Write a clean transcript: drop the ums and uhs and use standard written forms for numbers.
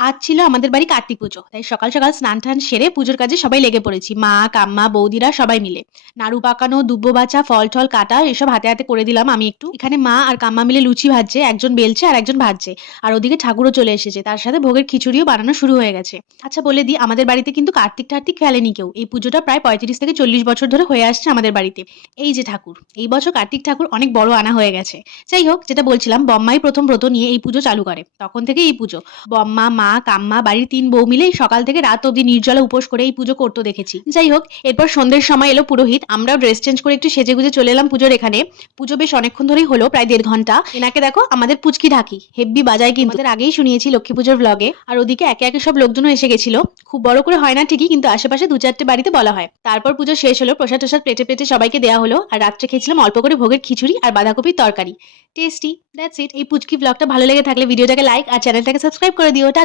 আজ ছিল আমাদের বাড়ি কার্তিক পুজো, তাই সকাল সকাল স্নান টান সেরে পুজোর কাজে সবাই লেগে পড়েছি। মা, কাম্মা, বৌদিরা সবাই মিলে নাড়ু পাকানো, দুব্ব বাছা, ফল টল কাটা এসব হাতে হাতে করে দিলাম আমি একটু। এখানে মা আর কাম্মা মিলে লুচি ভাজছে, একজন বেলছে আর একজন ভাজছে। আর ওদিকে ঠাকুরও চলে এসেছে, তার সাথে ভোগের খিচুড়িও বানানো শুরু হয়ে গেছে। আচ্ছা বলে দিই, আমাদের বাড়িতে কিন্তু কার্তিক টার্তিক ফেলেনি কেউ। এই পুজোটা প্রায় 35 থেকে 40 বছর ধরে হয়ে আসছে আমাদের বাড়িতে। এই যে ঠাকুর, এই বছর কার্তিক ঠাকুর অনেক বড় আনা হয়ে গেছে। যাই হোক, যেটা বলছিলাম, বম্মাই প্রথম ব্রত নিয়ে এই পুজো চালু করে, তখন থেকে এই পুজো বম্মা, মা, কাম্মা, বাড়ির ৩ বউ মিলে সকাল থেকে রাত অবধি নির্জলা উপোস করে এই পুজো করতে দেখেছি। যাই হোক, এরপর সন্ধ্যের সময় এলো পুরোহিত। আমরাও ড্রেস চেঞ্জ করে একটু সেজেগুজে চলে এলাম পুজোর এখানে। পুজো বেশ অনেকক্ষণ ধরেই হলো, প্রায় ১.৫ ঘন্টা। এনাকে দেখো, আমাদের পুচকি ঢাকি হেব্বি বাজায়, কিন্তু আমাদের আগেই শুনিয়েছি লক্ষ্মী পুজোর ব্লগে। আর ওদিকে একে একে সব লোকজনও এসে গেছিল। খুব বড় করে হয় না ঠিকই, কিন্তু আশেপাশে ২-৪টে বাড়িতে বলা হয়। তারপর পুজো শেষ হলো, প্রসাদ টসাদ প্লেটে প্লেটে সবাইকে দেওয়া হলো। আর রাত্রে খেয়েছিলাম অল্প করে ভোগের খিচুড়ি আর বাঁধাকপির তরকারি। টেস্টি। That's it. এই পুচকি ব্লগটা ভালো লেগে থাকলে ভিডিওটাকে লাইক আর চ্যানেলটাকে সাবস্ক্রাইব করে দিও। টাটা।